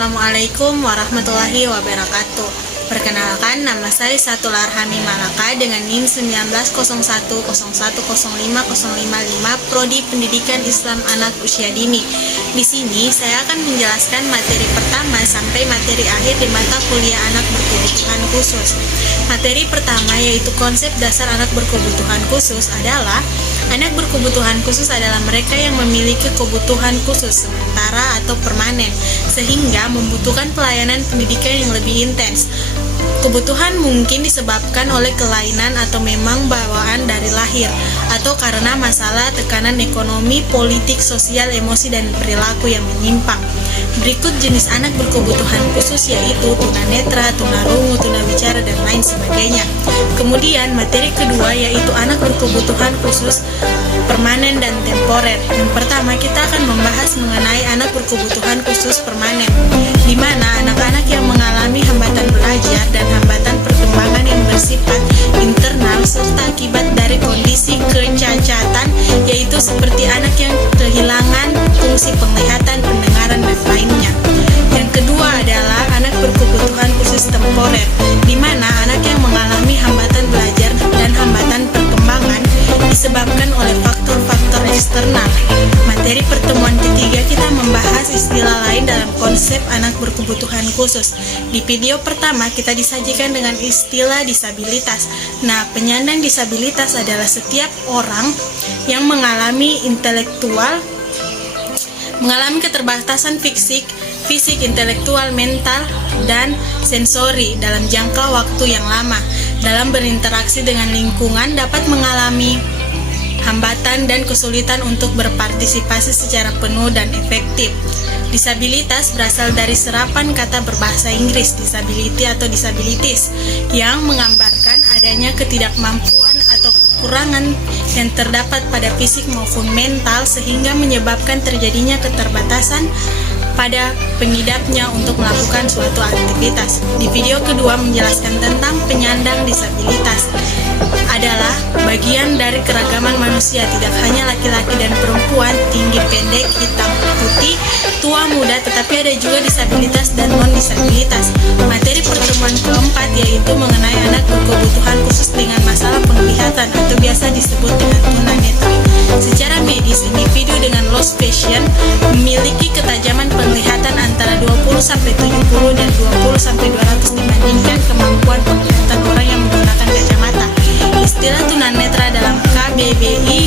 Assalamualaikum warahmatullahi wabarakatuh. Perkenalkan, nama saya Satul Arhami Malaka dengan NIM 190101050555 Prodi Pendidikan Islam Anak Usia Dini. Di sini saya akan menjelaskan materi pertama sampai materi akhir di mata kuliah anak berkebutuhan khusus. Materi pertama yaitu konsep dasar anak berkebutuhan khusus adalah anak berkebutuhan khusus adalah mereka yang memiliki kebutuhan khusus sementara atau permanen sehingga membutuhkan pelayanan pendidikan yang lebih intens. Kebutuhan mungkin disebabkan oleh kelainan atau memang bawaan dari lahir atau karena masalah tekanan ekonomi, politik, sosial, emosi, dan perilaku yang menyimpang. Berikut jenis anak berkebutuhan khusus yaitu tunanetra, tunarungu, tunawicara, dan lain sebagainya. Kemudian materi kedua yaitu anak berkebutuhan khusus permanen dan temporer. Yang pertama kita akan membahas mengenai anak berkebutuhan khusus permanen, di mana anak-anak yang mengalami hambatan belajar dan hambatan perkembangan yang bersifat internal serta akibat dari kondisi kecacatan, yaitu seperti anak yang kehilangan fungsi penglihatan, pendengaran, dan lainnya. Yang kedua adalah anak berkebutuhan khusus temporer, di mana anak yang mengalami hambatan belajar dan hambatan perkembangan disebabkan oleh faktor-faktor eksternal. Materi pertemuan ketiga kita membahas istilah lain dalam konsep anak berkebutuhan khusus. Di video pertama kita disajikan dengan istilah disabilitas. Nah, penyandang disabilitas adalah setiap orang yang mengalami keterbatasan fisik, intelektual, mental, dan sensori dalam jangka waktu yang lama. Dalam berinteraksi dengan lingkungan dapat mengalami hambatan dan kesulitan untuk berpartisipasi secara penuh dan efektif. Disabilitas berasal dari serapan kata berbahasa Inggris disability atau disabilities yang menggambarkan adanya ketidakmampuan atau kekurangan yang terdapat pada fisik maupun mental sehingga menyebabkan terjadinya keterbatasan pada pengidapnya untuk melakukan suatu aktivitas. Di video kedua menjelaskan tentang penyandang disabilitas adalah bagian dari keragaman manusia, tidak hanya laki-laki dan perempuan, tinggi pendek, hitam putih, tua muda, tetapi ada juga disabilitas dan non-disabilitas. Materi pertemuan keempat yaitu mengenai anak berkebutuhan khusus dengan masalah penglihatan atau biasa disebut dengan tunanetra. Secara medis, individu dengan loss vision memiliki ketajaman penglihatan antara 20-70 dan 20-200 dibandingkan kemampuan penglihatan orang yang menggunakan kacamata. Istilah tunanetra dalam KBBI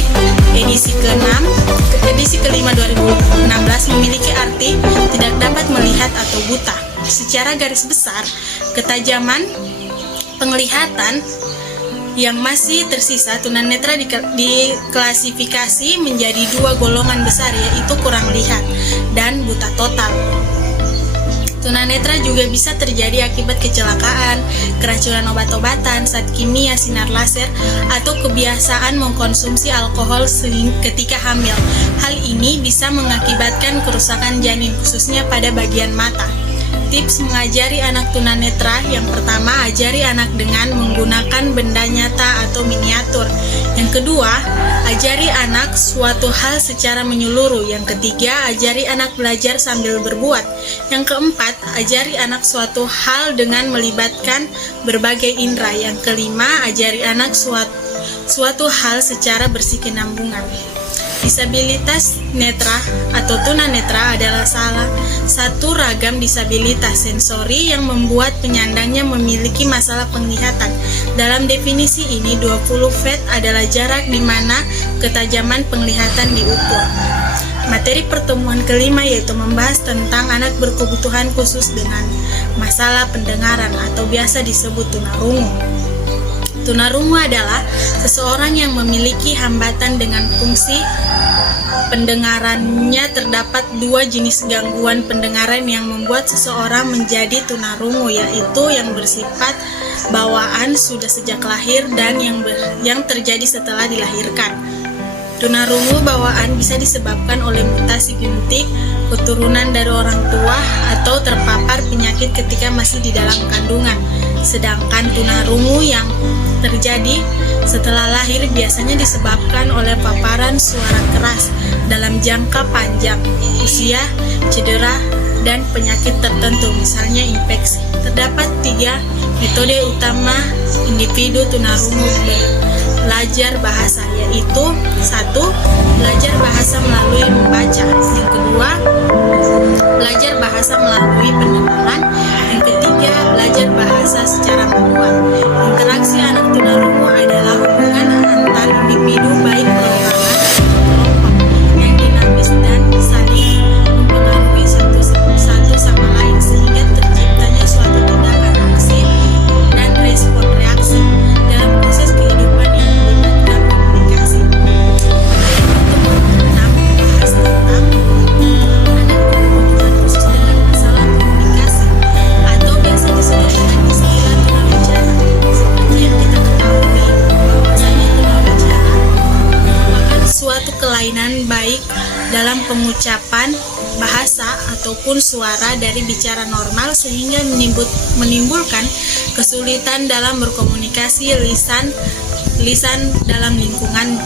edisi ke-5 2016 memiliki arti tidak dapat melihat atau buta. Secara garis besar, ketajaman penglihatan yang masih tersisa tunanetra diklasifikasi menjadi dua golongan besar, yaitu kurang lihat dan buta total. Tunanetra juga bisa terjadi akibat kecelakaan, keracunan obat-obatan, zat kimia, sinar laser, atau kebiasaan mengkonsumsi alkohol ketika hamil. Hal ini bisa mengakibatkan kerusakan janin, khususnya pada bagian mata. Tips mengajari anak tunanetra: yang pertama, ajari anak dengan menggunakan benda nyata atau miniatur. Yang kedua, ajari anak suatu hal secara menyeluruh. Yang ketiga, ajari anak belajar sambil berbuat. Yang keempat, ajari anak suatu hal dengan melibatkan berbagai indera. Yang kelima, ajari anak suatu hal secara berkesinambungan. Disabilitas netra atau tunanetra adalah salah satu ragam disabilitas sensori yang membuat penyandangnya memiliki masalah penglihatan. Dalam definisi ini, 20 feet adalah jarak di mana ketajaman penglihatan diukur. Materi pertemuan kelima yaitu membahas tentang anak berkebutuhan khusus dengan masalah pendengaran atau biasa disebut tunarungu. Tunarungu adalah seseorang yang memiliki hambatan dengan fungsi pendengarannya. Terdapat dua jenis gangguan pendengaran yang membuat seseorang menjadi tunarungu, yaitu yang bersifat bawaan sudah sejak lahir dan yang terjadi setelah dilahirkan. Tunarungu bawaan bisa disebabkan oleh mutasi genetik, keturunan dari orang tua, atau terpapar penyakit ketika masih di dalam kandungan. Sedangkan tunarungu yang terjadi setelah lahir biasanya disebabkan oleh paparan suara keras dalam jangka panjang, usia, cedera, dan penyakit tertentu, misalnya infeksi. Terdapat 3 metode utama individu tunarungu belajar bahasa, yaitu 1. Belajar bahasa melalui membaca. Yang kedua, belajar bahasa melalui pendengaran. Yang ketiga, belajar bahasa secara manual. Interaksi anak tunarungu adalah hubungan antar individu baik perorangan atau kelompok yang dinamis dan saling mempengaruhi satu sama lain sehingga terciptanya suatu tindakan aksi dan respon reaksi dalam proses kehidupan yang melibatkan komunikasi. Pertemuan 6 membahas tentang ada kebutuhan khusus dengan masalah komunikasi atau biasa disebut dengan istilah tunawicara. Seperti yang kita ketahui bahwasanya tunawicara merupakan suatu kelainan baik dalam pengucapan bahasa ataupun suara dari bicara normal sehingga menimbulkan kesulitan dalam berkomunikasi lisan dalam lingkungan.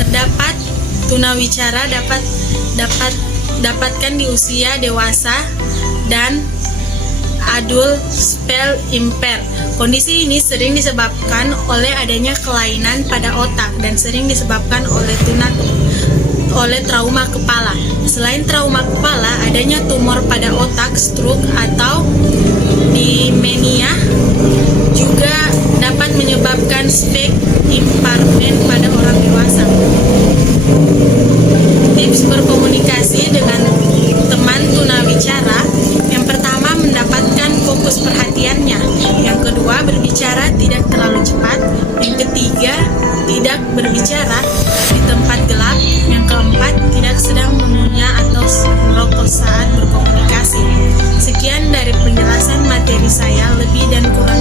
Terdapat tunawicara dapatkan di usia dewasa dan adult spell impair. Kondisi ini sering disebabkan oleh adanya kelainan pada otak dan sering disebabkan oleh trauma kepala. Selain trauma kepala, adanya tumor pada otak, stroke atau dimenia juga dapat menyebabkan speech impairment pada orang dewasa. Tips berkomunikasi dengan teman tunawicara: yang pertama, mendapatkan fokus perhatiannya. Yang kedua, berbicara tidak terlalu cepat. Yang ketiga, tidak berbicara di tempat gelap. Yang keempat, tidak sedang mengunyah atau merokok saat berkomunikasi. Sekian dari penjelasan materi saya, lebih dan kurang